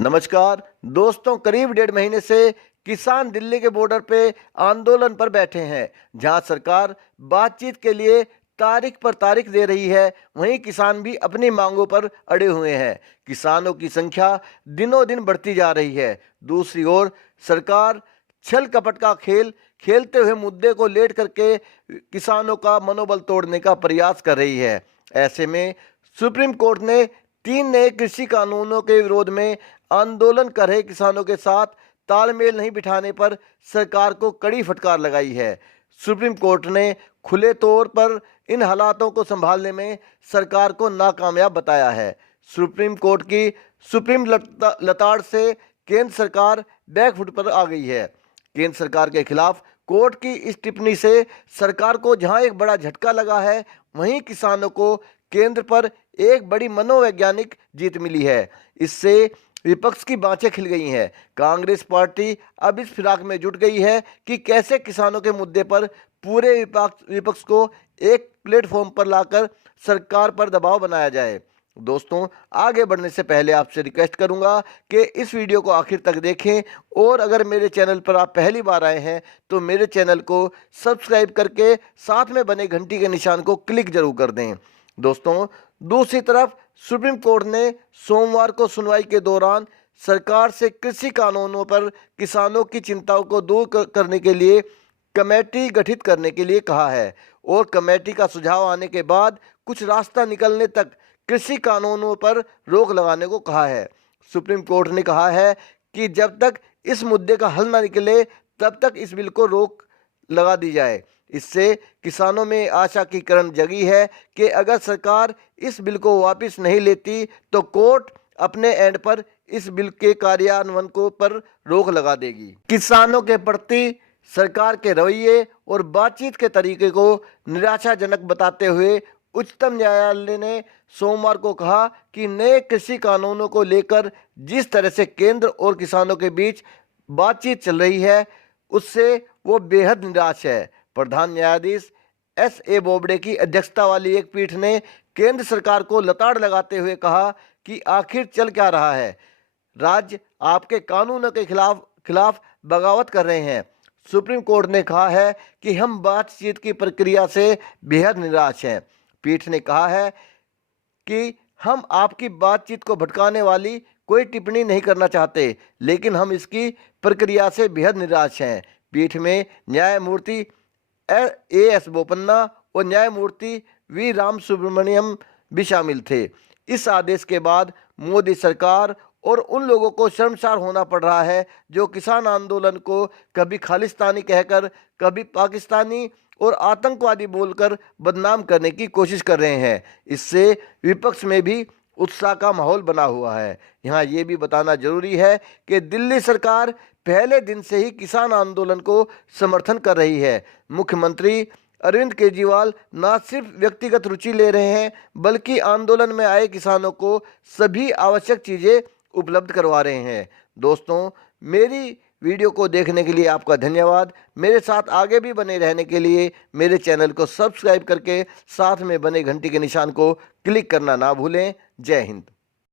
नमस्कार दोस्तों, करीब 1.5 महीने से किसान दिल्ली के बॉर्डर पे आंदोलन पर बैठे हैं। जहां सरकार बातचीत के लिए तारीख पर तारीख दे रही है, वहीं किसान भी अपनी मांगों पर अड़े हुए हैं। किसानों की संख्या दिनों दिन बढ़ती जा रही है। दूसरी ओर सरकार छल कपट का खेल खेलते हुए मुद्दे को लेट करके किसानों का मनोबल तोड़ने का प्रयास कर रही है। ऐसे में सुप्रीम कोर्ट ने 3 नए कृषि कानूनों के विरोध में आंदोलन कर रहे किसानों के साथ तालमेल नहीं बिठाने पर सरकार को कड़ी फटकार लगाई है। सुप्रीम कोर्ट ने खुले तौर पर इन हालातों को संभालने में सरकार को नाकामयाब बताया है। सुप्रीम कोर्ट की सुप्रीम लताड़ से केंद्र सरकार बैकफुट पर आ गई है। केंद्र सरकार के खिलाफ कोर्ट की इस टिप्पणी से सरकार को जहां एक बड़ा झटका लगा है, वहीं किसानों को केंद्र पर एक बड़ी मनोवैज्ञानिक जीत मिली है। इससे विपक्ष की बाँचें खिल गई हैं। कांग्रेस पार्टी अब इस फिराक में जुट गई है कि कैसे किसानों के मुद्दे पर पूरे विपक्ष को एक प्लेटफॉर्म पर लाकर सरकार पर दबाव बनाया जाए। दोस्तों, आगे बढ़ने से पहले आपसे रिक्वेस्ट करूंगा कि इस वीडियो को आखिर तक देखें और अगर मेरे चैनल पर आप पहली बार आए हैं तो मेरे चैनल को सब्सक्राइब करके साथ में बने घंटी के निशान को क्लिक जरूर कर दें। दोस्तों, दूसरी तरफ सुप्रीम कोर्ट ने सोमवार को सुनवाई के दौरान सरकार से कृषि कानूनों पर किसानों की चिंताओं को दूर करने के लिए कमेटी गठित करने के लिए कहा है और कमेटी का सुझाव आने के बाद कुछ रास्ता निकलने तक कृषि कानूनों पर रोक लगाने को कहा है। सुप्रीम कोर्ट ने कहा है कि जब तक इस मुद्दे का हल न निकले तब तक इस बिल को रोक लगा दी जाए। इससे किसानों में आशा की किरण जगी है कि अगर सरकार इस बिल को वापस नहीं लेती तो कोर्ट अपने एंड पर इस बिल के कार्यान्वयन को पर रोक लगा देगी। किसानों के प्रति सरकार के रवैये और बातचीत के तरीके को निराशाजनक बताते हुए उच्चतम न्यायालय ने सोमवार को कहा कि नए कृषि कानूनों को लेकर जिस तरह से केंद्र और किसानों के बीच बातचीत चल रही है, उससे वो बेहद निराश है। प्रधान न्यायाधीश एस.ए. बोबडे की अध्यक्षता वाली एक पीठ ने केंद्र सरकार को लताड़ लगाते हुए कहा कि आखिर चल क्या रहा है, राज्य आपके कानूनों के खिलाफ बगावत कर रहे हैं। सुप्रीम कोर्ट ने कहा है कि हम बातचीत की प्रक्रिया से बेहद निराश हैं। पीठ ने कहा है कि हम आपकी बातचीत को भटकाने वाली कोई टिप्पणी नहीं करना चाहते, लेकिन हम इसकी प्रक्रिया से बेहद निराश हैं। पीठ में न्यायमूर्ति ए.एस. बोपन्ना और न्यायमूर्ति वी. राम सुब्रमण्यम भी शामिल थे। इस आदेश के बाद मोदी सरकार और उन लोगों को शर्मसार होना पड़ रहा है जो किसान आंदोलन को कभी खालिस्तानी कहकर, कभी पाकिस्तानी और आतंकवादी बोलकर बदनाम करने की कोशिश कर रहे हैं। इससे विपक्ष में भी उत्साह का माहौल बना हुआ है। यहाँ ये भी बताना जरूरी है कि दिल्ली सरकार पहले दिन से ही किसान आंदोलन को समर्थन कर रही है। मुख्यमंत्री अरविंद केजरीवाल न सिर्फ व्यक्तिगत रुचि ले रहे हैं, बल्कि आंदोलन में आए किसानों को सभी आवश्यक चीज़ें उपलब्ध करवा रहे हैं। दोस्तों, मेरी वीडियो को देखने के लिए आपका धन्यवाद। मेरे साथ आगे भी बने रहने के लिए मेरे चैनल को सब्सक्राइब करके साथ में बने घंटी के निशान को क्लिक करना ना भूलें। जय हिंद।